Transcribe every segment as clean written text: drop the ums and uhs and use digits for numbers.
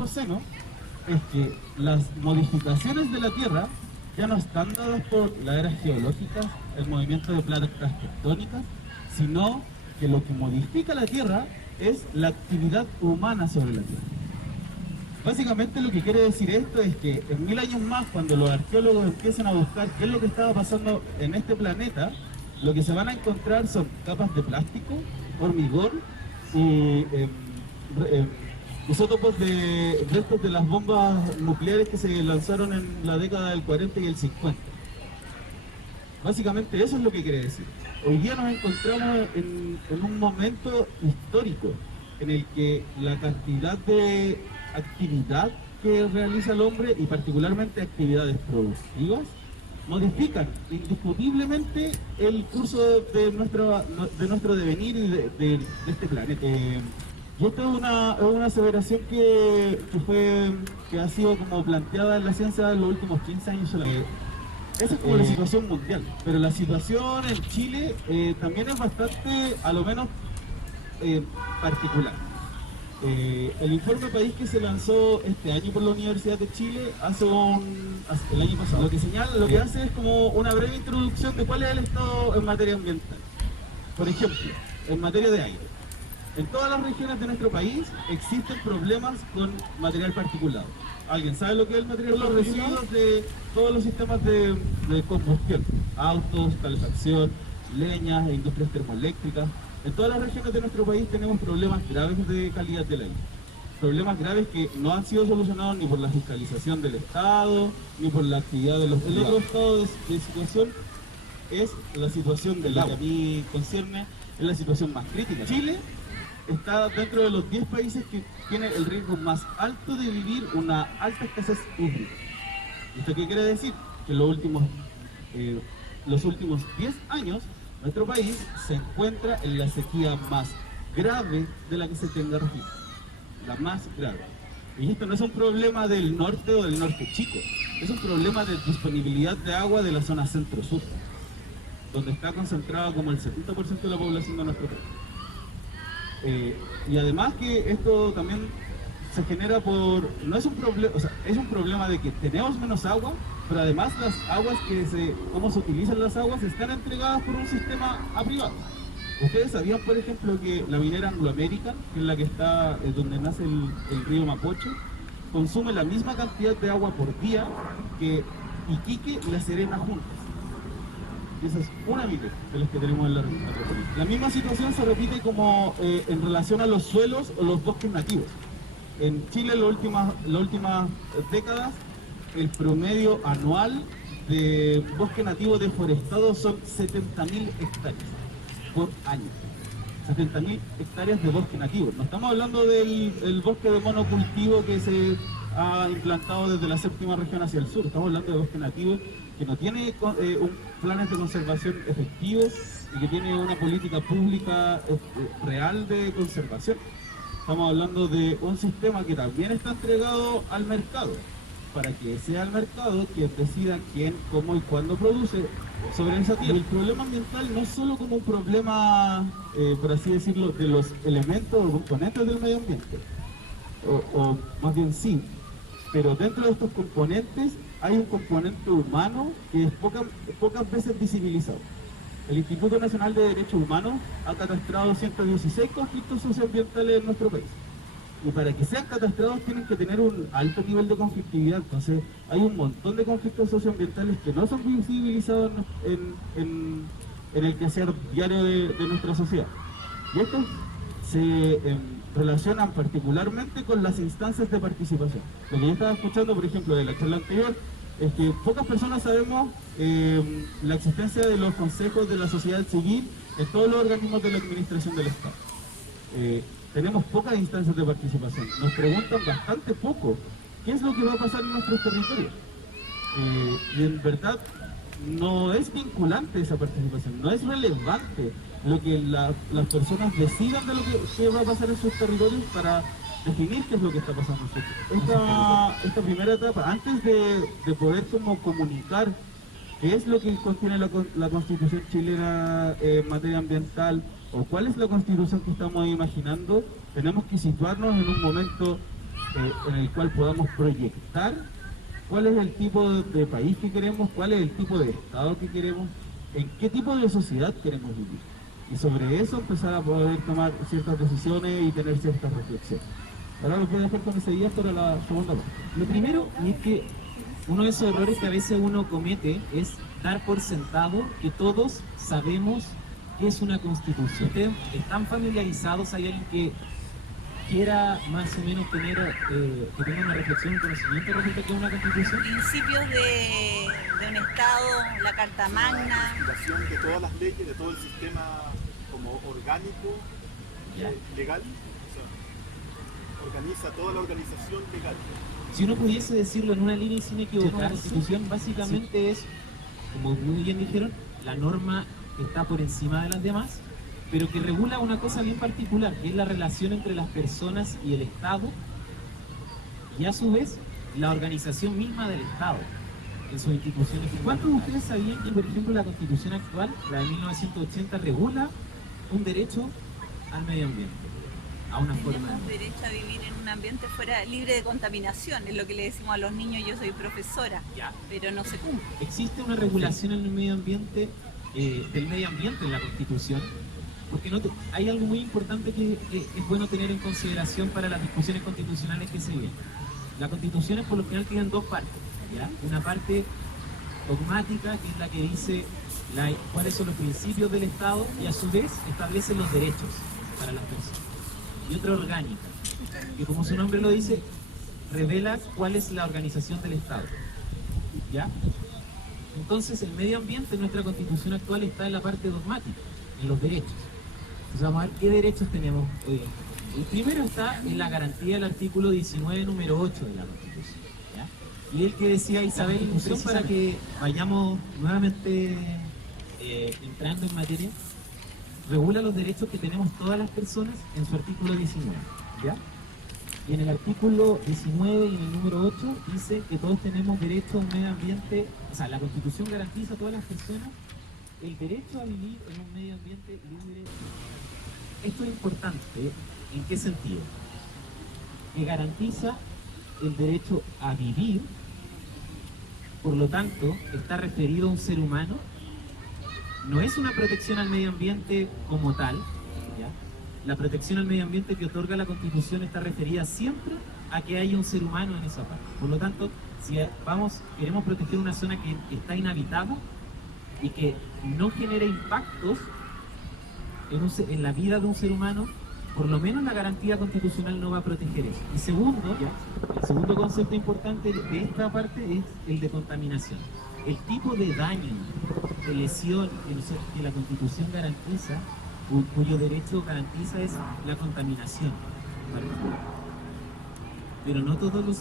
antropoceno es que las modificaciones de la Tierra ya no están dadas por las eras geológicas, el movimiento de placas tectónicas, sino que lo que modifica la Tierra es la actividad humana sobre la Tierra. Básicamente lo que quiere decir esto es que en 1000 años más, cuando los arqueólogos empiecen a buscar qué es lo que estaba pasando en este planeta, lo que se van a encontrar son capas de plástico, hormigón y isótopos de restos de las bombas nucleares que se lanzaron en la década del 40 y el 50. Básicamente eso es lo que quiere decir. Hoy día nos encontramos en un momento histórico en el que la cantidad de actividad que realiza el hombre, y particularmente actividades productivas, modifican indiscutiblemente el curso de nuestro devenir y de este planeta. Y esto es una aseveración que ha sido como planteada en la ciencia en los últimos 15 años solamente. Esa es como la situación mundial, pero la situación en Chile también es bastante, a lo menos, particular. El informe país que se lanzó este año por la Universidad de Chile el año pasado, lo que señala, lo que hace es como una breve introducción de cuál es el estado en materia ambiental. Por ejemplo, en materia de aire. En todas las regiones de nuestro país existen problemas con material particulado. ¿Alguien sabe lo que es el material? Los residuos de todos los sistemas de combustión, autos, calefacción, leñas e industrias termoeléctricas. En todas las regiones de nuestro país tenemos problemas graves de calidad del aire. Problemas graves que no han sido solucionados ni por la fiscalización del Estado, ni por la actividad de los... El otro estado de situación es la situación de la que a mí concierne, es la situación más crítica. Chile está dentro de los 10 países que tiene el riesgo más alto de vivir una alta escasez hídrica. ¿Esto qué quiere decir? Que los últimos 10 años nuestro país se encuentra en la sequía más grave de la que se tenga registro. La más grave. Y esto no es un problema del norte o del norte chico, es un problema de disponibilidad de agua de la zona centro-sur, donde está concentrada como el 70% de la población de nuestro país. Y además que esto también se genera por... no es un problema, o sea, es un problema de que tenemos menos agua, pero además las aguas cómo se utilizan las aguas están entregadas por un sistema a privado. ¿Ustedes sabían, por ejemplo, que la minera Anglo American, que es la que está donde nace el río Mapocho, consume la misma cantidad de agua por día que Iquique y La Serena juntas? Y esa es una minera de las que tenemos en la región. La misma situación se repite como en relación a los suelos o los bosques nativos. En Chile, en las últimas décadas, el promedio anual de bosque nativo deforestado son 70.000 hectáreas por año. 70.000 hectáreas de bosque nativo. No estamos hablando del bosque de monocultivo que se ha implantado desde la séptima región hacia el sur. Estamos hablando de bosque nativo que no tiene planes de conservación efectivos y que tiene una política pública real de conservación. Estamos hablando de un sistema que también está entregado al mercado, para que sea el mercado quien decida quién, cómo y cuándo produce sobre esa tierra. El problema ambiental no es solo como un problema, por así decirlo, de los elementos o componentes del medio ambiente, o más bien sí, pero dentro de estos componentes hay un componente humano que es pocas veces visibilizado. El Instituto Nacional de Derechos Humanos ha catastrado 116 conflictos socioambientales en nuestro país. Y para que sean catastrados tienen que tener un alto nivel de conflictividad. Entonces hay un montón de conflictos socioambientales que no son visibilizados en el quehacer diario de nuestra sociedad. Y estos se relacionan particularmente con las instancias de participación. Lo que yo estaba escuchando, por ejemplo, de la charla anterior, es que pocas personas sabemos la existencia de los consejos de la sociedad civil en todos los organismos de la administración del Estado. Tenemos pocas instancias de participación. Nos preguntan bastante poco qué es lo que va a pasar en nuestros territorios. Y en verdad no es vinculante esa participación, no es relevante lo que las personas decidan de lo que va a pasar en sus territorios para definir qué es lo que está pasando en sus territorios. Esta primera etapa, antes de poder como comunicar qué es lo que contiene la Constitución chilena en materia ambiental, o cuál es la Constitución que estamos imaginando, tenemos que situarnos en un momento en el cual podamos proyectar cuál es el tipo de país que queremos, cuál es el tipo de Estado que queremos, en qué tipo de sociedad queremos vivir. Y sobre eso empezar a poder tomar ciertas decisiones y tener ciertas reflexiones. Ahora lo voy a dejar con ese día para la segunda parte. Lo primero es que uno de esos errores que a veces uno comete es dar por sentado que todos sabemos qué es una constitución. ¿Ustedes están familiarizados? ¿Hay alguien que quiera más o menos tener, que tenga una reflexión, un conocimiento respecto a qué es una constitución? Principios de un Estado, la Carta Magna. La aplicación de todas las leyes, de todo el sistema como orgánico, legal, o sea, organiza toda la organización legal. Si uno pudiese decirlo en una línea y sin equivocar, la constitución básicamente es, como muy bien dijeron, la norma que está por encima de las demás, pero que regula una cosa bien particular, que es la relación entre las personas y el Estado, y a su vez la organización misma del Estado en sus instituciones. ¿Cuántos de ustedes sabían que, por ejemplo, la Constitución actual, la de 1980, regula un derecho al medio ambiente, a una forma Tenemos de... derecho a vivir en un ambiente fuera libre de contaminación, es lo que le decimos a los niños. Yo soy profesora, Ya. pero no se cumple. Existe una regulación en el medio ambiente, del medio ambiente en la Constitución, porque hay algo muy importante que es bueno tener en consideración para las discusiones constitucionales que se vienen. Las constituciones por lo general tienen dos partes, ¿ya? Una parte dogmática, que es la que dice cuáles son los principios del Estado y a su vez establece los derechos para las personas. Y otra orgánica, que como su nombre lo dice, revela cuál es la organización del Estado, ¿ya? Entonces el medio ambiente en nuestra Constitución actual está en la parte dogmática, en los derechos. Entonces vamos a ver qué derechos tenemos hoy en día. El primero está en la garantía del artículo 19, número 8 de la Constitución, ¿ya? Y el que decía Isabel, para que vayamos nuevamente entrando en materia, regula los derechos que tenemos todas las personas en su artículo 19, ¿ya? Y en el artículo 19 y en el número 8 dice que todos tenemos derecho a un medio ambiente, o sea, la Constitución garantiza a todas las personas el derecho a vivir en un medio ambiente libre. Esto es importante, ¿en qué sentido? Que garantiza el derecho a vivir, por lo tanto, está referido a un ser humano, no es una protección al medio ambiente como tal, ¿ya? La protección al medio ambiente que otorga la Constitución está referida siempre a que haya un ser humano en esa parte. Por lo tanto, si queremos proteger una zona que está inhabitada y que no genere impactos en la vida de un ser humano, por lo menos la garantía constitucional no va a proteger eso. Y segundo, el segundo concepto importante de esta parte es el de contaminación. El tipo de daño, de lesión que la Constitución garantiza, cuyo derecho garantiza, es la contaminación. Pero no todos los,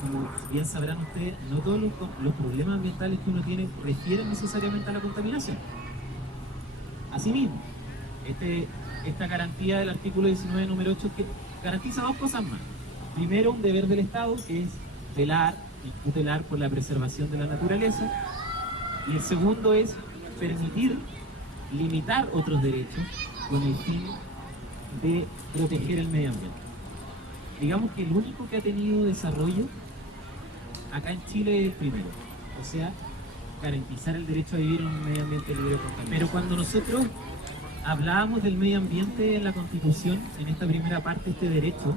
como bien sabrán ustedes, no todos los problemas ambientales que uno tiene refieren necesariamente a la contaminación. Asimismo, esta garantía del artículo 19, número 8, que garantiza dos cosas más. Primero, un deber del Estado, que es velar y tutelar por la preservación de la naturaleza. Y el segundo es permitir limitar otros derechos con el fin de proteger el medio ambiente. Digamos que el único que ha tenido desarrollo acá en Chile es el primero, o sea, garantizar el derecho a vivir en un medio ambiente libre de contaminación. Pero cuando nosotros hablábamos del medio ambiente en la Constitución, en esta primera parte, este derecho,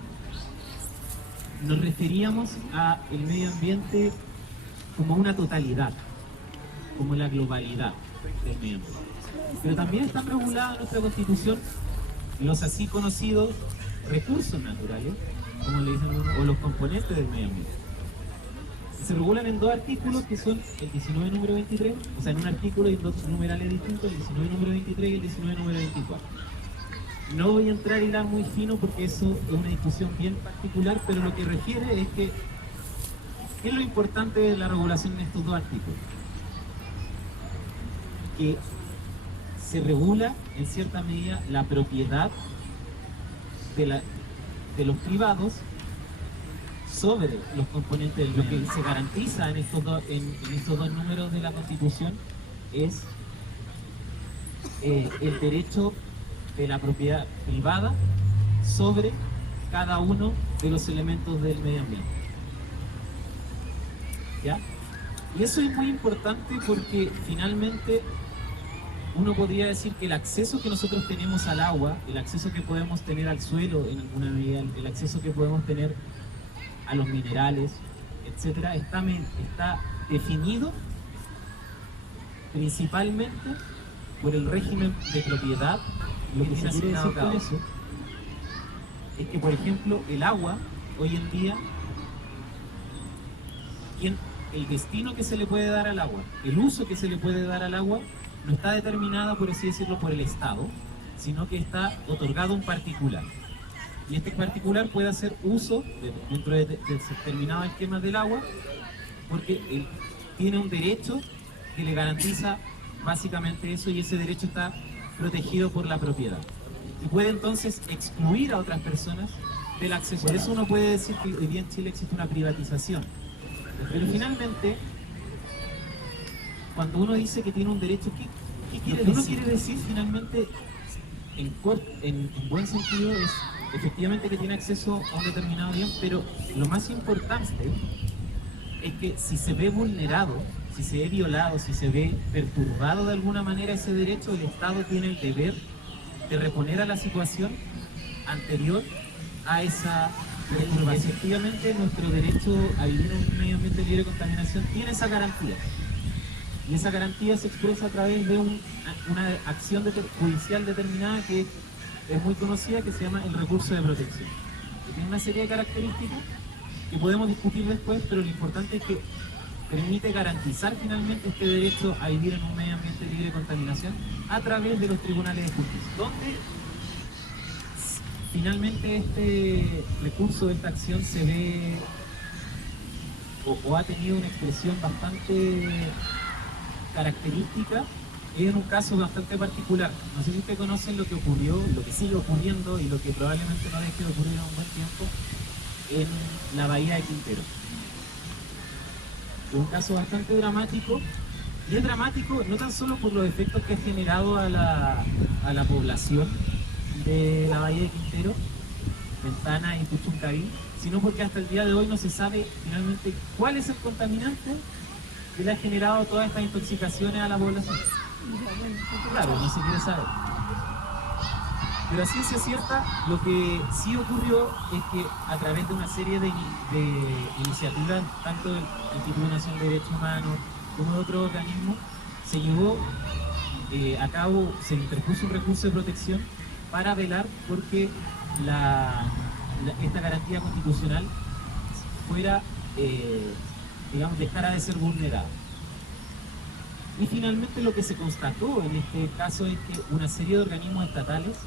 nos referíamos al medio ambiente como una totalidad, como la globalidad del medio ambiente. Pero también están regulados en nuestra Constitución los así conocidos recursos naturales, como le dicen algunos, o los componentes del medio ambiente. Se regulan en dos artículos que son el 19 número 23, o sea, en un artículo hay dos numerales distintos, el 19 número 23 y el 19 número 24. No voy a entrar y hilar muy fino porque eso es una discusión bien particular, pero lo que refiere es que ¿qué es lo importante de la regulación en estos dos artículos? Que se regula en cierta medida la propiedad de los privados sobre los componentes. Lo que se garantiza en estos dos números de la Constitución es el derecho de la propiedad privada sobre cada uno de los elementos del medio ambiente. ¿Ya? Y eso es muy importante porque finalmente uno podría decir que el acceso que nosotros tenemos al agua, el acceso que podemos tener al suelo en alguna medida, el acceso que podemos tener a los minerales, etcétera, está definido principalmente por el régimen de propiedad. Lo que se ha asignado con eso es que, por ejemplo, el agua hoy en día, el destino que se le puede dar al agua, el uso que se le puede dar al agua, no está determinada, por así decirlo, por el Estado, sino que está otorgado a un particular. Y este particular puede hacer uso dentro de determinados esquemas del agua, porque él tiene un derecho que le garantiza básicamente eso, y ese derecho está protegido por la propiedad. Y puede entonces excluir a otras personas del acceso. Por eso uno puede decir que hoy día en Chile existe una privatización. Pero finalmente, cuando uno dice que tiene un derecho, ¿qué quiere decir? Uno quiere decir finalmente, en buen sentido, es efectivamente que tiene acceso a un determinado bien, pero lo más importante es que si se ve vulnerado, si se ve violado, si se ve perturbado de alguna manera ese derecho, el Estado tiene el deber de reponer a la situación anterior a esa perturbación. Efectivamente, nuestro derecho a vivir en un medio ambiente libre de contaminación tiene esa garantía. Y esa garantía se expresa a través de una acción judicial determinada que es muy conocida, que se llama el recurso de protección. Que tiene una serie de características que podemos discutir después, pero lo importante es que permite garantizar finalmente este derecho a vivir en un medio ambiente libre de contaminación a través de los tribunales de justicia, donde finalmente este recurso, esta acción se ve o ha tenido una expresión bastante característica en un caso bastante particular. No sé si ustedes conocen lo que ocurrió, lo que sigue ocurriendo y lo que probablemente no deje de ocurrir en un buen tiempo en la bahía de Quintero. Es un caso bastante dramático, y es dramático no tan solo por los efectos que ha generado a la población de la bahía de Quintero, Ventana y Puchuncaví, sino porque hasta el día de hoy no se sabe finalmente cuál es el contaminante que le ha generado todas estas intoxicaciones a la población. Claro, no se quiere saber. Pero a ciencia cierta, lo que sí ocurrió es que a través de una serie de iniciativas, tanto del Instituto Nacional de Derechos Humanos como de otros organismos, se llevó a cabo, se interpuso un recurso de protección para velar porque esta garantía constitucional fuera, digamos, dejara de ser vulnerada. Y finalmente lo que se constató en este caso es que una serie de organismos estatales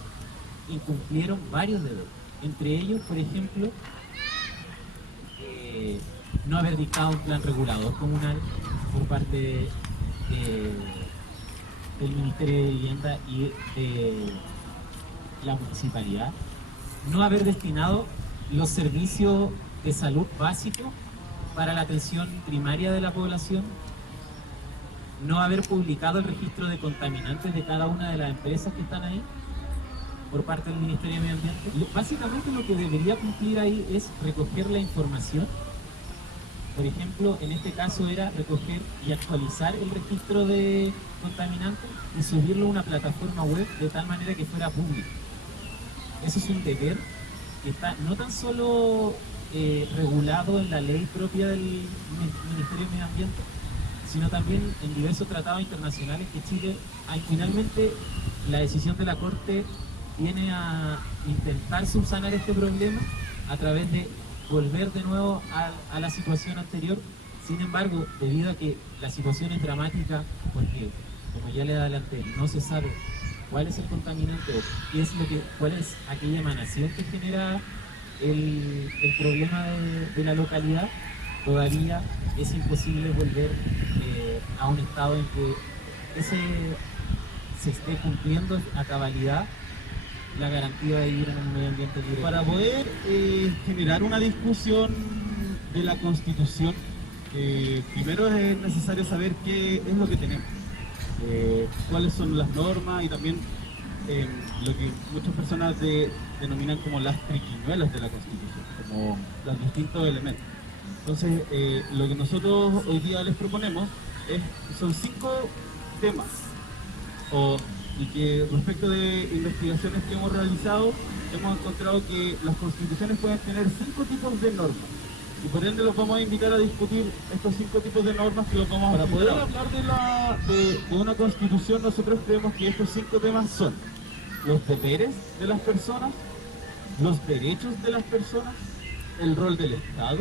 incumplieron varios deberes. Entre ellos, por ejemplo, no haber dictado un plan regulador comunal por parte del Ministerio de Vivienda y la municipalidad, no haber destinado los servicios de salud básicos para la atención primaria de la población, no haber publicado el registro de contaminantes de cada una de las empresas que están ahí por parte del Ministerio de Medio Ambiente. Básicamente lo que debería cumplir ahí es recoger la información. Por ejemplo, en este caso era recoger y actualizar el registro de contaminantes y subirlo a una plataforma web de tal manera que fuera público. Eso es un deber que está no tan solo regulado en la ley propia del Ministerio de Medio Ambiente, sino también en diversos tratados internacionales que Chile, finalmente la decisión de la Corte viene a intentar subsanar este problema a través de volver de nuevo a la situación anterior. Sin embargo, debido a que la situación es dramática, porque como ya le adelanté, no se sabe cuál es el contaminante o cuál es aquella emanación que genera el problema de la localidad, todavía es imposible volver a un estado en que se esté cumpliendo a cabalidad la garantía de vivir en un medio ambiente libre. Para poder generar una discusión de la Constitución, primero es necesario saber qué es lo que tenemos, cuáles son las normas y también lo que muchas personas denominan como las triquiñuelas de la Constitución, como los distintos elementos. Entonces, lo que nosotros hoy día les proponemos son 5 temas, y que respecto de investigaciones que hemos realizado, hemos encontrado que las constituciones pueden tener 5 tipos de normas. Y por ende los vamos a invitar a discutir estos 5 tipos de normas que los vamos a Para poder hablar de una constitución, nosotros creemos que estos 5 temas son los deberes de las personas, los derechos de las personas, el rol del Estado,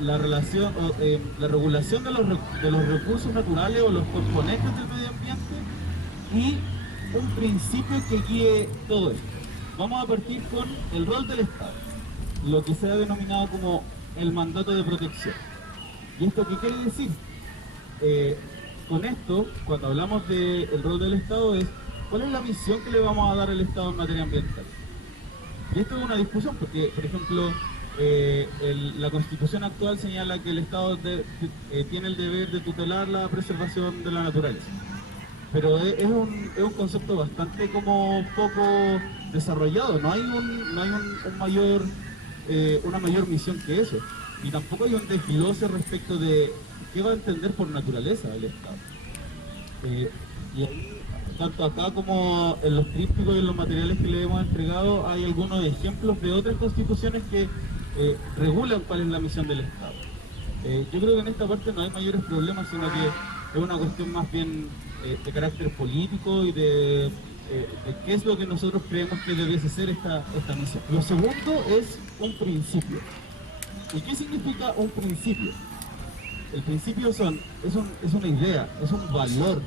la regulación de los recursos naturales o los componentes del medio ambiente y un principio que guíe todo esto. Vamos a partir con el rol del Estado, lo que se ha denominado como el mandato de protección. ¿Y esto qué quiere decir? Con esto, cuando hablamos del rol del Estado, es ¿cuál es la misión que le vamos a dar al Estado en materia ambiental? Y esto es una discusión porque, por ejemplo, la Constitución actual señala que el Estado tiene el deber de tutelar la preservación de la naturaleza. Pero es un concepto bastante como poco desarrollado, no hay una mayor misión que eso, y tampoco hay un desglose respecto de qué va a entender por naturaleza el Estado. Y ahí, tanto acá como en los trípticos y en los materiales que le hemos entregado, hay algunos ejemplos de otras constituciones que regulan cuál es la misión del Estado. Yo creo que en esta parte no hay mayores problemas, sino que es una cuestión más bien de carácter político y de qué es lo que nosotros creemos que debiese ser esta misión. Lo segundo es un principio. ¿Y qué significa un principio? El principio es una idea, es un valor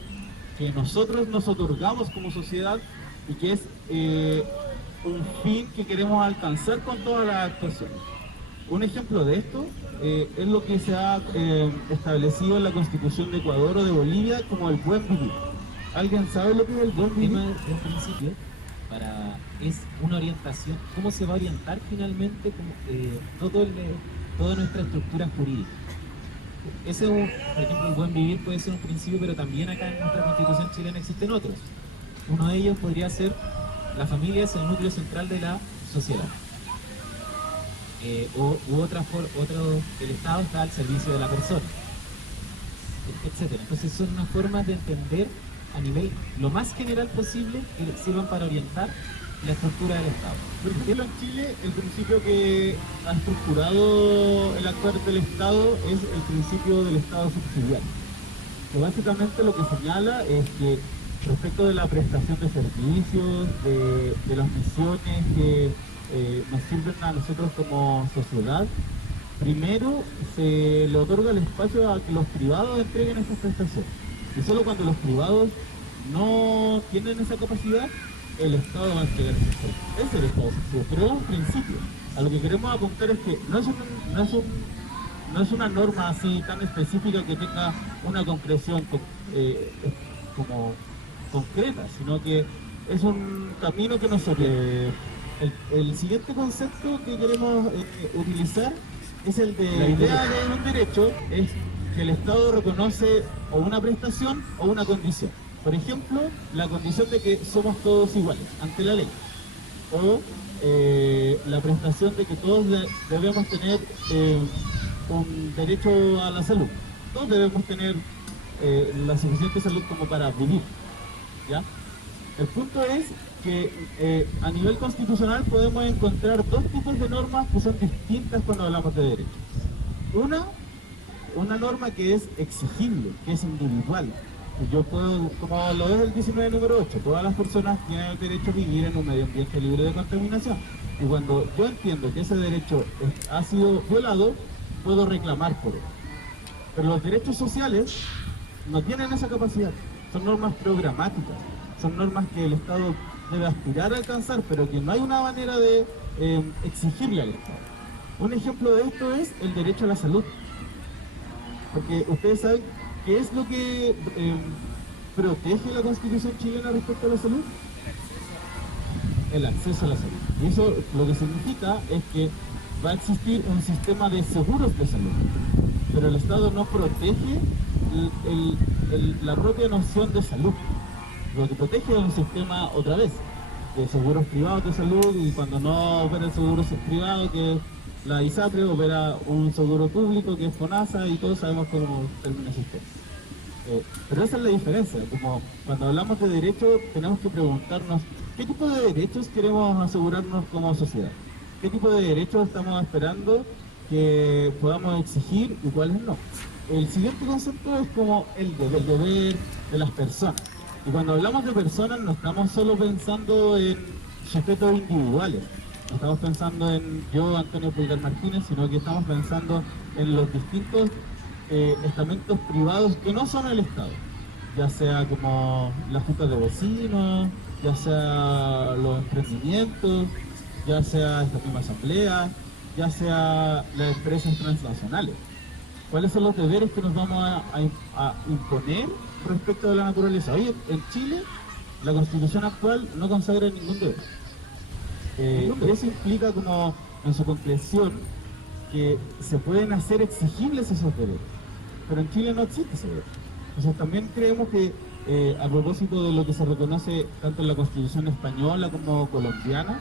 que nosotros nos otorgamos como sociedad y que es un fin que queremos alcanzar con todas las actuaciones. Un ejemplo de esto es lo que se ha establecido en la Constitución de Ecuador o de Bolivia como el buen vivir. ¿Alguien sabe lo que es el buen vivir? El principio es una orientación, cómo se va a orientar finalmente toda nuestra estructura jurídica. Por ejemplo, el buen vivir puede ser un principio, pero también acá en nuestra Constitución chilena existen otros. Uno de ellos podría ser: la familia es el núcleo central de la sociedad. El Estado está al servicio de la persona, etc. Entonces son unas formas de entender a nivel lo más general posible que sirvan para orientar la estructura del Estado. Por ejemplo, en Chile el principio que ha estructurado el actuar del Estado es el principio del Estado subsidiario, que básicamente lo que señala es que respecto de la prestación de servicios, de las misiones que nos sirven a nosotros como sociedad, primero se le otorga el espacio a que los privados entreguen esas prestaciones. Y solo cuando los privados no tienen esa capacidad, el Estado va a entregar ese servicio. Ese es el Estado subsidiario, pero es un principio. A lo que queremos apuntar es que no es una norma así tan específica que tenga una concreción como concreta, sino que es un camino que nos orienta. El siguiente concepto que queremos utilizar es el de la idea de un derecho, es que el Estado reconoce o una prestación o una condición. Por ejemplo, la condición de que somos todos iguales ante la ley, o la prestación de que todos debemos tener un derecho a la salud. Todos debemos tener la suficiente salud como para vivir, ¿ya? El punto es que a nivel constitucional podemos encontrar 2 tipos de normas que son distintas cuando hablamos de derechos. Una norma que es exigible, que es individual. Yo puedo, como lo es el 19 número 8, todas las personas tienen el derecho a vivir en un medio ambiente libre de contaminación. Y cuando yo entiendo que ese derecho ha sido violado, puedo reclamar por él. Pero los derechos sociales no tienen esa capacidad. Son normas programáticas, son normas que el Estado debe aspirar a alcanzar, pero que no hay una manera de exigirle al Estado. Un ejemplo de esto es el derecho a la salud. Porque ustedes saben qué es lo que protege la Constitución chilena respecto a la salud. El acceso a la salud. Y eso lo que significa es que va a existir un sistema de seguros de salud, pero el Estado no protege la propia noción de salud. lo que protege es un sistema, otra vez, de seguros privados de salud, y cuando no opera el seguro privado, que es la ISAPRE, opera un seguro público, que es FONASA, y todos sabemos cómo termina ese sistema. Pero esa es la diferencia, como cuando hablamos de derechos tenemos que preguntarnos qué tipo de derechos queremos asegurarnos como sociedad, qué tipo de derechos estamos esperando que podamos exigir y cuáles no. El siguiente concepto es como el deber de las personas. Y cuando hablamos de personas no estamos solo pensando en sujetos individuales, no estamos pensando en yo, Antonio Pulgar Martínez, sino que estamos pensando en los distintos estamentos privados que no son el Estado, ya sea como las juntas de vecinos, ya sea los emprendimientos, ya sea esta misma asamblea, ya sea las empresas transnacionales. ¿Cuáles son los deberes que nos vamos a imponer respecto de la naturaleza? Hoy en Chile la Constitución actual no consagra ningún deber. Y eso implica como en su concreción que se pueden hacer exigibles esos deberes, pero en Chile no existe ese deber. Entonces también creemos que a propósito de lo que se reconoce tanto en la Constitución española como colombiana,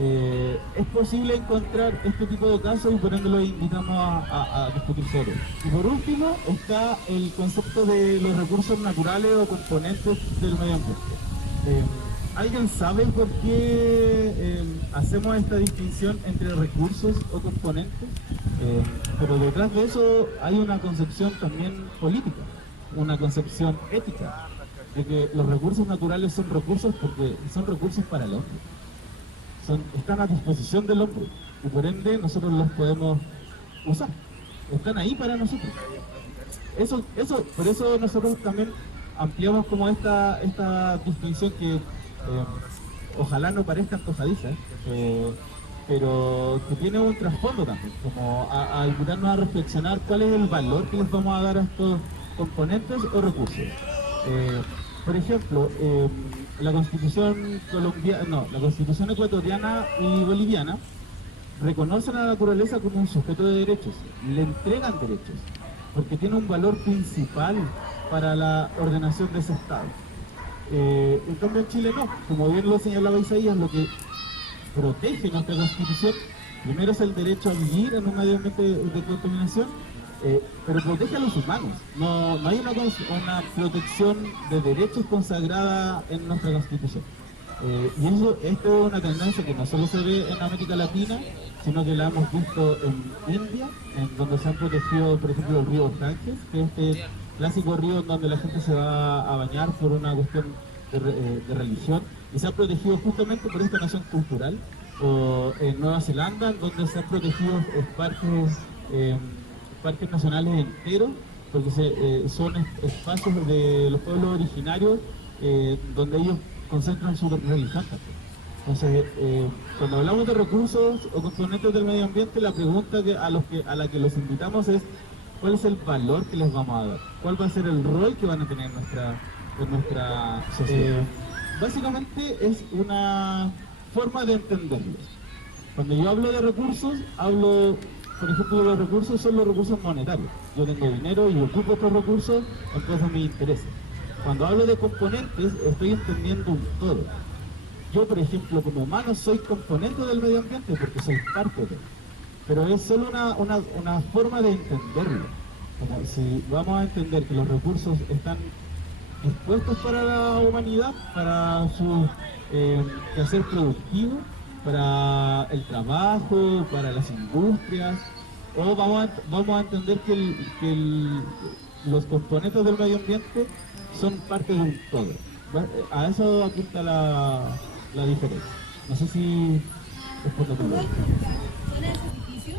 es posible encontrar este tipo de casos y por ende los invitamos a discutir sobre. Y por último está el concepto de los recursos naturales o componentes del medio ambiente. ¿Alguien sabe por qué hacemos esta distinción entre recursos o componentes? Pero detrás de eso hay una concepción también política, una concepción ética, de que los recursos naturales son recursos porque son recursos para el hombre. Están a disposición del hombre y por ende nosotros los podemos usar, están ahí para nosotros. Por eso nosotros también ampliamos como esta distinción que ojalá no parezca antojadiza, pero que tiene un trasfondo también, como a invitarnos a reflexionar cuál es el valor que les vamos a dar a estos componentes o recursos. Por ejemplo, la Constitución la Constitución ecuatoriana y boliviana reconocen a la naturaleza como un sujeto de derechos, le entregan derechos, porque tiene un valor principal para la ordenación de ese Estado. En cambio en Chile no, como bien lo señalaba Isaías, lo que protege nuestra Constitución primero es el derecho a vivir en un medio ambiente de contaminación, pero protege a los humanos. No hay una protección de derechos consagrada en nuestra Constitución. Y esto es una tendencia que no solo se ve en América Latina, sino que la hemos visto en India, en donde se han protegido, por ejemplo, el río Ganges, que es este clásico río en donde la gente se va a bañar por una cuestión de religión, y se ha protegido justamente por esta noción cultural. O en Nueva Zelanda, en donde se han protegido parques nacionales enteros, porque son espacios de los pueblos originarios donde ellos concentran su religión. Entonces, cuando hablamos de recursos o componentes del medio ambiente, la pregunta a la que los invitamos es ¿cuál es el valor que les vamos a dar? ¿Cuál va a ser el rol que van a tener en nuestra sociedad? Básicamente es una forma de entenderlos. Cuando yo hablo de recursos, por ejemplo, los recursos son los recursos monetarios. Yo tengo dinero y ocupo estos recursos en cosas de mi interés. Cuando hablo de componentes, estoy entendiendo un todo. Yo, por ejemplo, como humano, soy componente del medio ambiente porque soy parte de él. Pero es solo una forma de entenderlo. Como si vamos a entender que los recursos están dispuestos para la humanidad, para su quehacer productivo, para el trabajo, para las industrias, o vamos a entender que los componentes del medio ambiente son parte de un todo. A eso apunta la diferencia. No sé si respondo tu pregunta. Zonas de sacrificio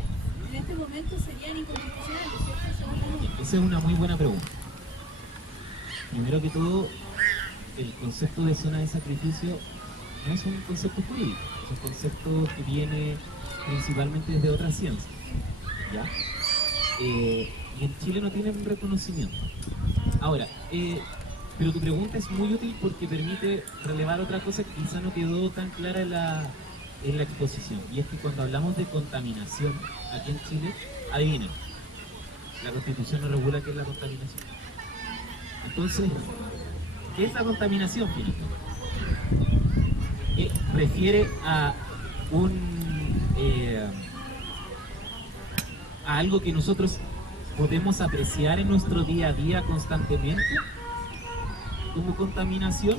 en este momento serían inconstitucionales, ¿cierto? Esa es una muy buena pregunta. Primero que todo, el concepto de zona de sacrificio no es un concepto jurídico, es un concepto que viene principalmente desde otras ciencias, ¿ya? Y en Chile no tiene un reconocimiento. Ahora, pero tu pregunta es muy útil porque permite relevar otra cosa que quizá no quedó tan clara en la exposición, y es que cuando hablamos de contaminación aquí en Chile, adivinen, la Constitución no regula qué es la contaminación. Entonces, ¿Qué es la contaminación, finalmente? Refiere a a algo que nosotros podemos apreciar en nuestro día a día constantemente como contaminación,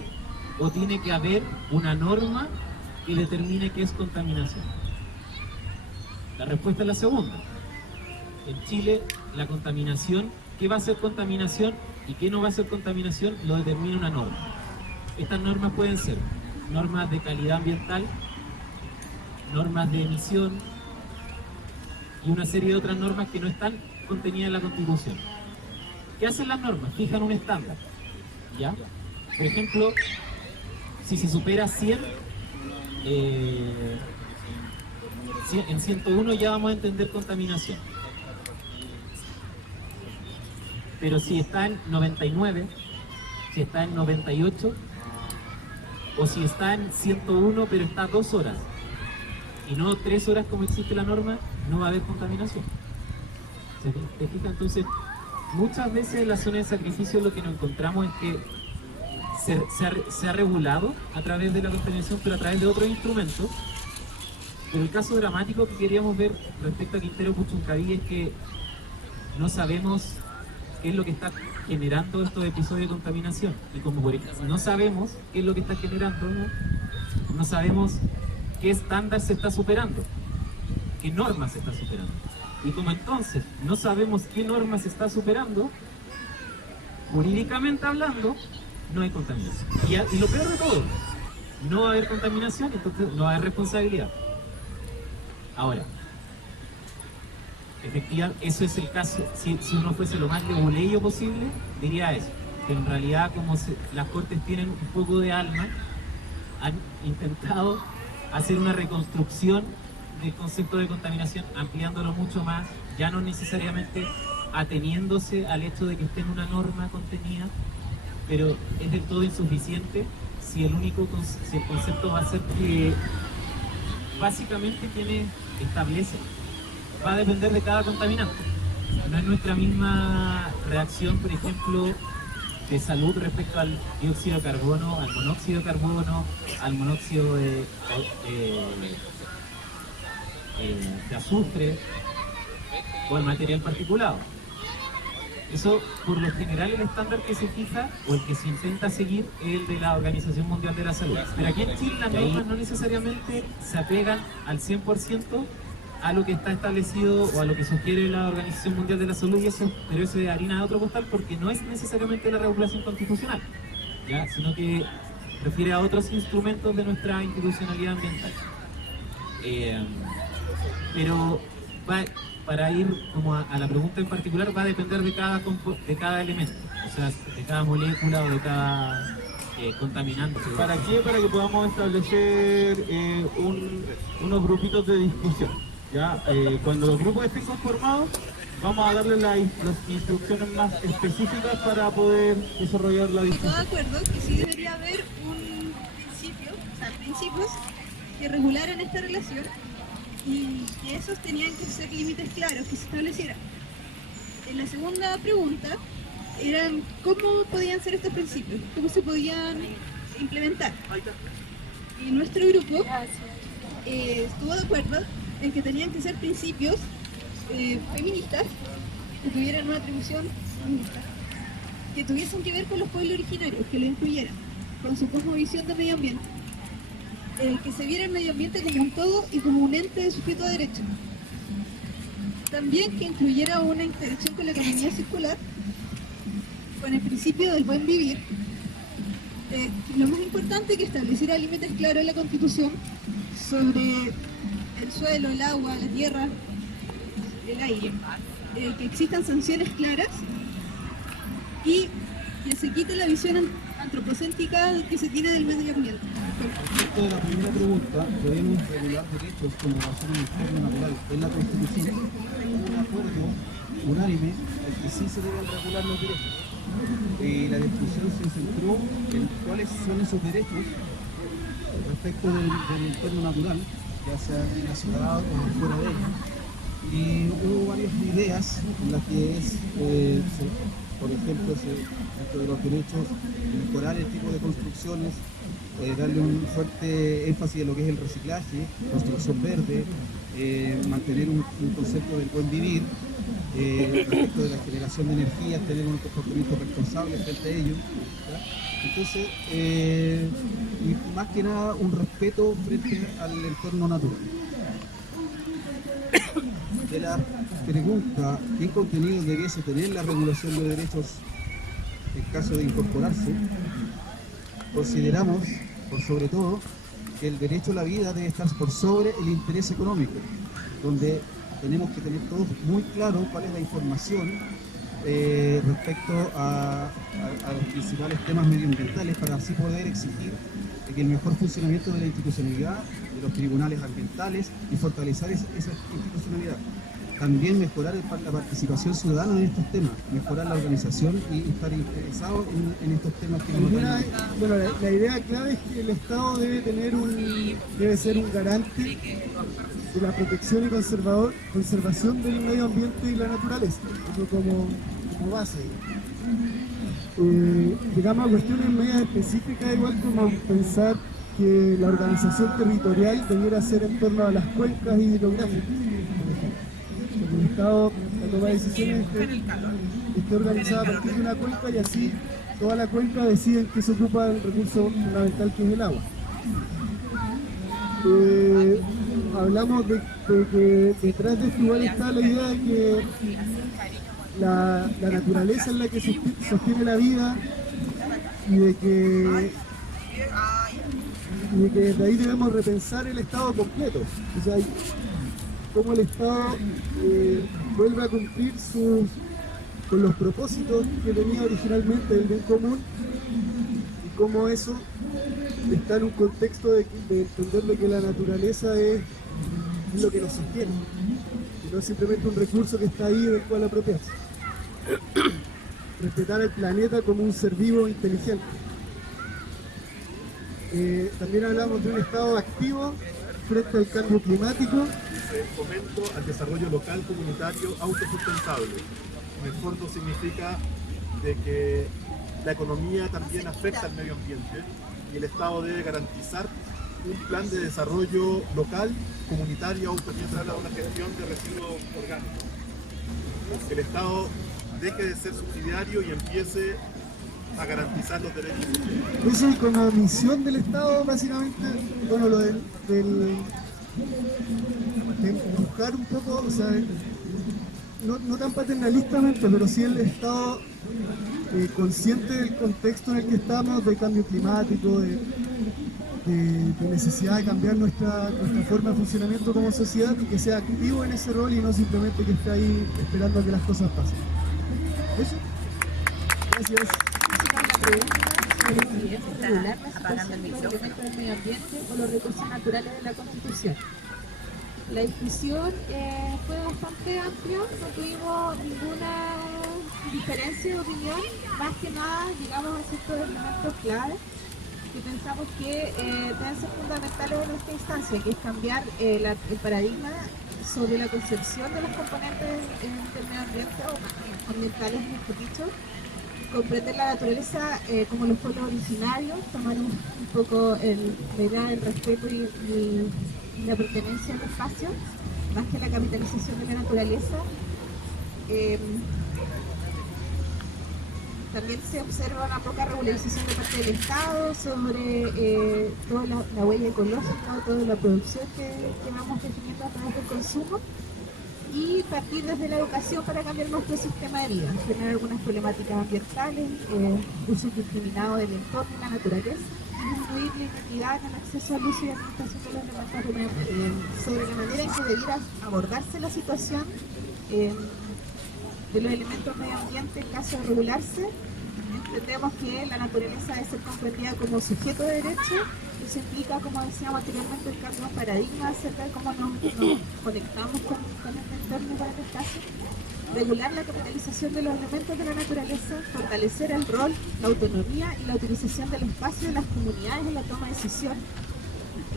o tiene que haber una norma que determine qué es contaminación. La respuesta es la segunda. En Chile, la contaminación, qué va a ser contaminación y qué no va a ser contaminación, lo determina una norma. Estas normas pueden ser normas de calidad ambiental, normas de emisión y una serie de otras normas que no están contenidas en la Constitución. ¿Qué hacen las normas? Fijan un estándar, ¿ya? Por ejemplo, si se supera 100, en 101 ya vamos a entender contaminación. Pero si está en 99, si está en 98, o si está en 101 pero está 2 horas y no 3 horas como existe la norma, no va a haber contaminación. ¿Te fijas? Entonces, muchas veces en la zona de sacrificio lo que nos encontramos es que se ha regulado a través de la contaminación, pero a través de otros instrumentos. Pero el caso dramático que queríamos ver respecto a Quintero Puchuncaví es que no sabemos qué es lo que está generando estos episodios de contaminación. Y como por ejemplo, no sabemos qué es lo que está generando, no sabemos qué estándar se está superando, qué norma se está superando. Y como entonces no sabemos qué norma se está superando, jurídicamente hablando, no hay contaminación. Y lo peor de todo, no va a haber contaminación, entonces no va a haber responsabilidad. Ahora, efectivamente, eso es el caso. Si uno fuese lo más leguleyo posible, diría eso. Que en realidad, como las Cortes tienen un poco de alma, han intentado hacer una reconstrucción del concepto de contaminación, ampliándolo mucho más, ya no necesariamente ateniéndose al hecho de que esté en una norma contenida, pero es del todo insuficiente si el concepto va a ser que básicamente establece, va a depender de cada contaminante. No es nuestra misma reacción, por ejemplo, de salud respecto al dióxido de carbono, al monóxido de carbono, al monóxido de azufre o al material particulado. Eso, por lo general, el estándar que se fija o el que se intenta seguir es el de la Organización Mundial de la Salud. Pero aquí en Chile las normas no necesariamente se apegan al 100% a lo que está establecido o a lo que sugiere la Organización Mundial de la Salud, pero eso es harina de otro costal, porque no es necesariamente la regulación constitucional, ¿ya? Sino que refiere a otros instrumentos de nuestra institucionalidad ambiental. Pero para ir como a la pregunta en particular, va a depender de cada elemento, o sea, de cada molécula o de cada contaminante. ¿Para qué? Para que podamos establecer unos grupitos de discusión. ¿Ya? Cuando los grupos estén conformados, vamos a darles las instrucciones más específicas para poder desarrollar la Estoy discusión. de acuerdo que sí debería haber un principio, o sea, principios que regularan esta relación y que esos tenían que ser límites claros que se establecieran. En la segunda pregunta eran cómo podían ser estos principios, cómo se podían implementar. Y nuestro grupo estuvo de acuerdo en que tenían que ser principios feministas que tuvieran una atribución feminista, que tuviesen que ver con los pueblos originarios, que lo incluyeran, con su cosmovisión de medio ambiente, que se viera el medio ambiente como un todo y como un ente de sujeto de derecho. También que incluyera una interacción con la economía circular, con el principio del buen vivir. Lo más importante, que estableciera límites claros en la Constitución sobre el suelo, el agua, la tierra, el aire, que existan sanciones claras y que se quite la visión antropocéntrica que se tiene del medio ambiente. Respecto de la primera pregunta, podemos regular derechos como razón en el entorno natural en la Constitución. Hubo un acuerdo unánime en que sí se deben regular los derechos. La discusión se centró en cuáles son esos derechos respecto del entorno natural, ya sea en la ciudad o fuera de ella. Y hubo varias ideas en las que por ejemplo, dentro de los derechos, mejorar el tipo de construcciones, darle un fuerte énfasis en lo que es el reciclaje, construcción verde, mantener un concepto del buen vivir, respecto de la generación de energía, tener un comportamiento responsable frente a ello. ¿Ya? Entonces, y más que nada un respeto frente al entorno natural. De la pregunta, ¿qué contenido debiese tener la regulación de derechos en caso de incorporarse? Consideramos, por sobre todo, que el derecho a la vida debe estar por sobre el interés económico, donde tenemos que tener todos muy claro cuál es la información respecto a los principales temas medioambientales para así poder exigir que el mejor funcionamiento de la institucionalidad, de los tribunales ambientales y fortalecer esa institucionalidad. También mejorar la participación ciudadana en estos temas, mejorar la organización y estar interesado en estos temas que nos Bueno, la idea clave es que el Estado debe ser un garante de la protección y conservación del medio ambiente y la naturaleza, eso como base. Digamos, a cuestiones medias específicas, igual como pensar que la organización territorial debiera ser en torno a las cuencas hidrográficas. El Estado, la toma de decisiones, esté organizada a partir de una cuenca y así toda la cuenca decide en qué se ocupa el recurso fundamental que es el agua. Hablamos de que detrás de esto igual está la idea de que la naturaleza es la que sostiene la vida y de que desde ahí debemos repensar el Estado completo. O sea, cómo el Estado vuelve a cumplir con los propósitos que tenía originalmente del bien común y cómo eso está en un contexto de entender de que la naturaleza es lo que nos sostiene y no es simplemente un recurso que está ahí del cual apropiarse. Respetar al planeta como un ser vivo inteligente. También hablamos de un Estado activo frente al cambio climático. Fomento al desarrollo local comunitario autosustentable. En el fondo significa de que la economía también afecta al medio ambiente y el Estado debe garantizar un plan de desarrollo local, comunitario, autosustentable a una gestión de residuos orgánicos. Que el Estado deje de ser subsidiario y empiece a garantizar los derechos sociales. Eso es como misión del Estado, básicamente, bueno, lo de buscar un poco, o sea, no tan paternalistamente, pero sí el Estado consciente del contexto en el que estamos, de cambio climático, de necesidad de cambiar nuestra forma de funcionamiento como sociedad y que sea activo en ese rol y no simplemente que esté ahí esperando a que las cosas pasen. ¿Eso? Gracias. La pregunta sobre si es regular la situación de los elementos del medio ambiente o los recursos naturales de la Constitución. La discusión fue bastante amplia, no tuvimos ninguna diferencia de opinión, más que nada, digamos, a ciertos elementos claves que pensamos que deben ser fundamentales en esta instancia, que es cambiar el paradigma sobre la concepción de los componentes del medio ambiente, o ambientales, mejor dicho, comprender la naturaleza como los pueblos originarios, tomar un poco la idea del respeto y la pertenencia al espacio, más que la capitalización de la naturaleza. También se observa una poca regularización de parte del Estado sobre toda la huella ecológica, toda la producción que vamos definiendo a través del consumo, y partir desde la educación para cambiar nuestro sistema de vida, tener algunas problemáticas ambientales, uso indiscriminado del entorno y la naturaleza, disminuir la inequidad en el acceso al uso y administración de los elementos sobre la manera en que debiera abordarse la situación de los elementos medio ambiente en caso de regularse. Entendemos que la naturaleza debe ser comprendida como sujeto de derecho. Eso implica, como decíamos anteriormente, el cambio de paradigma acerca de cómo nos conectamos con el entorno para el caso. Regular la capitalización de los elementos de la naturaleza, fortalecer el rol, la autonomía y la utilización del espacio de las comunidades en la toma de decisión.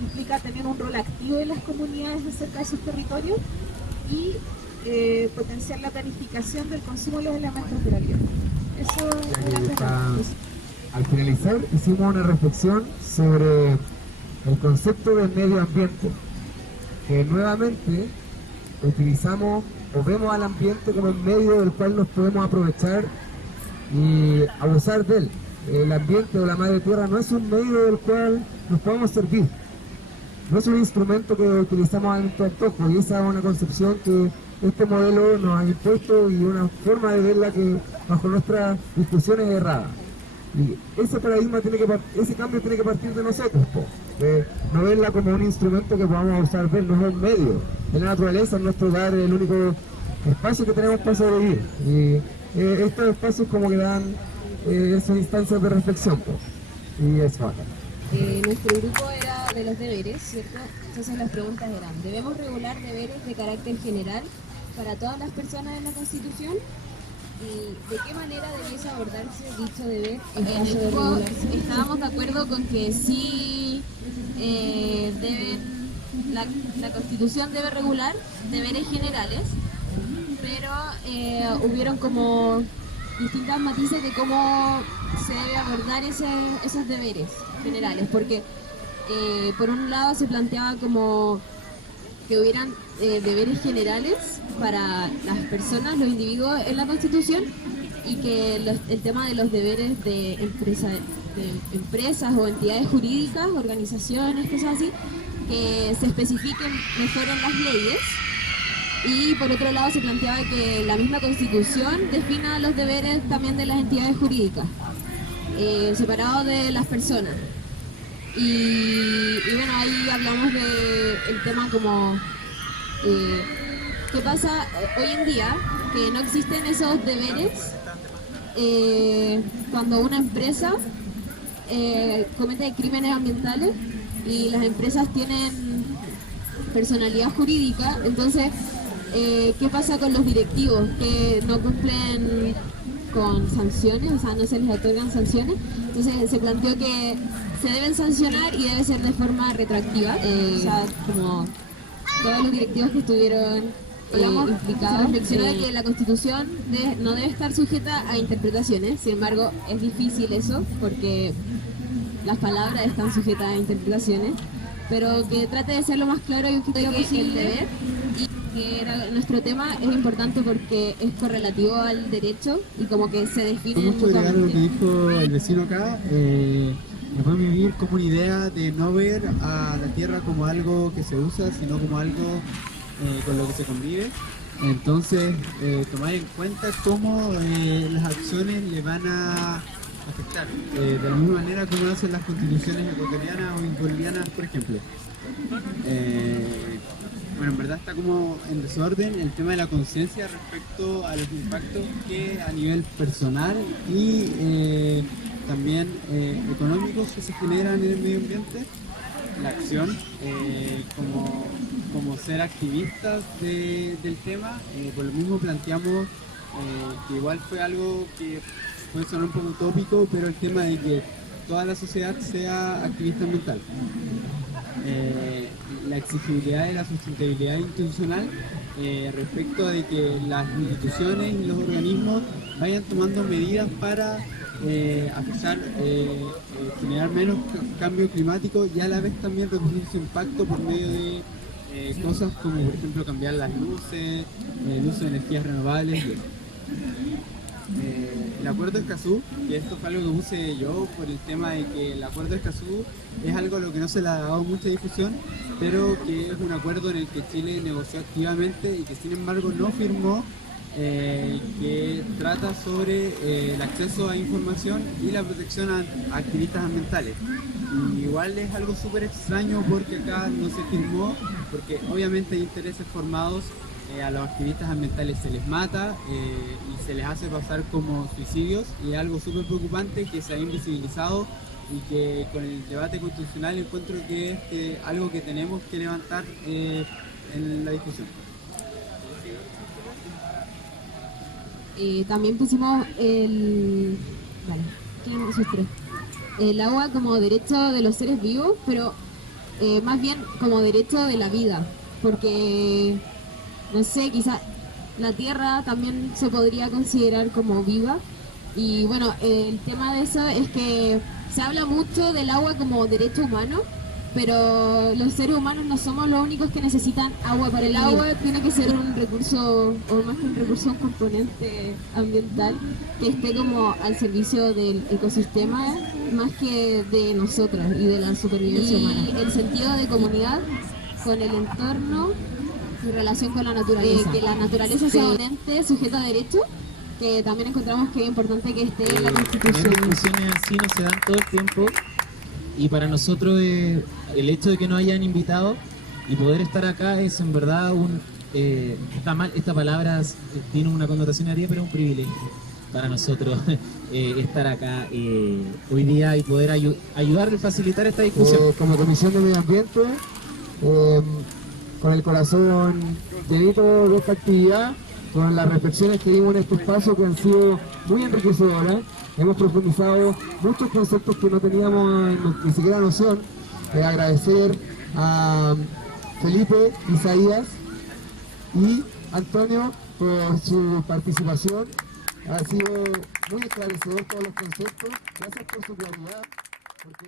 Implica tener un rol activo de las comunidades acerca de sus territorios y potenciar la planificación del consumo de los elementos de la vida. Eso Ya era que está- todo. Al finalizar hicimos una reflexión sobre el concepto del medio ambiente, que nuevamente utilizamos o vemos al ambiente como un medio del cual nos podemos aprovechar y abusar de él. El ambiente o la madre tierra no es un medio del cual nos podemos servir, no es un instrumento que utilizamos a nuestro antojo, y esa es una concepción que este modelo nos ha impuesto y una forma de verla que bajo nuestras discusiones es errada. Y ese paradigma ese cambio tiene que partir de nosotros, de no verla como un instrumento que podamos usar, no es un medio. En la naturaleza, en nuestro hogar, es el único espacio que tenemos para sobrevivir. Y estos espacios como que dan esas instancias de reflexión, y eso acá. Nuestro grupo era de los deberes, ¿cierto? Entonces las preguntas eran, ¿debemos regular deberes de carácter general para todas las personas en la Constitución? ¿Y de qué manera debiese abordarse dicho deber en caso de regularse? Estábamos de acuerdo con que sí la Constitución debe regular deberes generales, pero hubieron como distintas matices de cómo se debe abordar esos deberes generales, porque por un lado se planteaba como que hubieran deberes generales para las personas, los individuos en la Constitución, y que el tema de los deberes de empresas o entidades jurídicas, organizaciones, cosas así, que se especifiquen mejor en las leyes. Y por otro lado se planteaba que la misma Constitución defina los deberes también de las entidades jurídicas, separados de las personas. Y bueno, ahí hablamos del tema como qué pasa hoy en día, que no existen esos deberes cuando una empresa comete crímenes ambientales y las empresas tienen personalidad jurídica. Entonces, ¿qué pasa con los directivos que no cumplen con sanciones? O sea, no se les otorgan sanciones. Entonces se planteó que se deben sancionar y debe ser de forma retroactiva. O sea, como todos los directivos que estuvieron implicados. Se reflexionó de que la Constitución no debe estar sujeta a interpretaciones. Sin embargo, es difícil eso porque las palabras están sujetas a interpretaciones, pero que trate de ser lo más claro y objetivo posible. El deber, y que era nuestro tema, es importante porque es correlativo al derecho y como que se define Mucho agregar lo que mutuamente. dijo el vecino acá. Podemos vivir como una idea de no ver a la tierra como algo que se usa, sino como algo con lo que se convive. Entonces, tomar en cuenta cómo las acciones le van a afectar, de la misma manera como lo hacen las constituciones ecuatorianas o bolivianas, por ejemplo. Bueno, en verdad está como en desorden el tema de la conciencia respecto a los impactos que a nivel personal y también económicos que se generan en el medio ambiente. La acción, como ser activistas del tema, por lo mismo planteamos que igual fue algo que puede sonar un poco utópico, pero el tema de que toda la sociedad sea activista ambiental. La exigibilidad de la sustentabilidad institucional respecto de que las instituciones y los organismos vayan tomando medidas para afectar, generar menos cambio climático y a la vez también reducir su impacto por medio de cosas como por ejemplo cambiar las luces, el uso de energías renovables y eso. El acuerdo de Escazú, y esto fue algo que puse yo por el tema de que el acuerdo de Escazú es algo a lo que no se le ha dado mucha difusión, pero que es un acuerdo en el que Chile negoció activamente y que sin embargo no firmó, que trata sobre el acceso a información y la protección a activistas ambientales. Y igual es algo súper extraño porque acá no se firmó, porque obviamente hay intereses formados. A los activistas ambientales se les mata y se les hace pasar como suicidios, y es algo súper preocupante que se ha invisibilizado y que con el debate constitucional encuentro que es algo que tenemos que levantar en la discusión. También pusimos el agua como derecho de los seres vivos, pero más bien como derecho de la vida, porque no sé, quizás la tierra también se podría considerar como viva Y bueno, el tema de eso es que se habla mucho del agua como derecho humano, pero los seres humanos no somos los únicos que necesitan agua para el agua. Tiene que ser un recurso, o más que un recurso, un componente ambiental que esté como al servicio del ecosistema más que de nosotros y de la supervivencia humana. El sentido de comunidad con el entorno en relación con la naturaleza. Que la naturaleza sea un ente sujeto a derecho, que también encontramos que es importante que esté en la Constitución. Las discusiones así no se dan todo el tiempo, y para nosotros el hecho de que nos hayan invitado y poder estar acá es en verdad está mal, esta palabra tiene una connotación negativa, pero es un privilegio para nosotros estar acá hoy día y poder ayudar y facilitar esta discusión. Como Comisión de Medio Ambiente, con el corazón llenito de esta actividad, con las reflexiones que dimos en este espacio que han sido muy enriquecedoras. Hemos profundizado muchos conceptos que no teníamos ni siquiera noción. Agradecer a Felipe, Isaías y Antonio por su participación. Ha sido muy esclarecedor todos los conceptos. Gracias por su claridad. Porque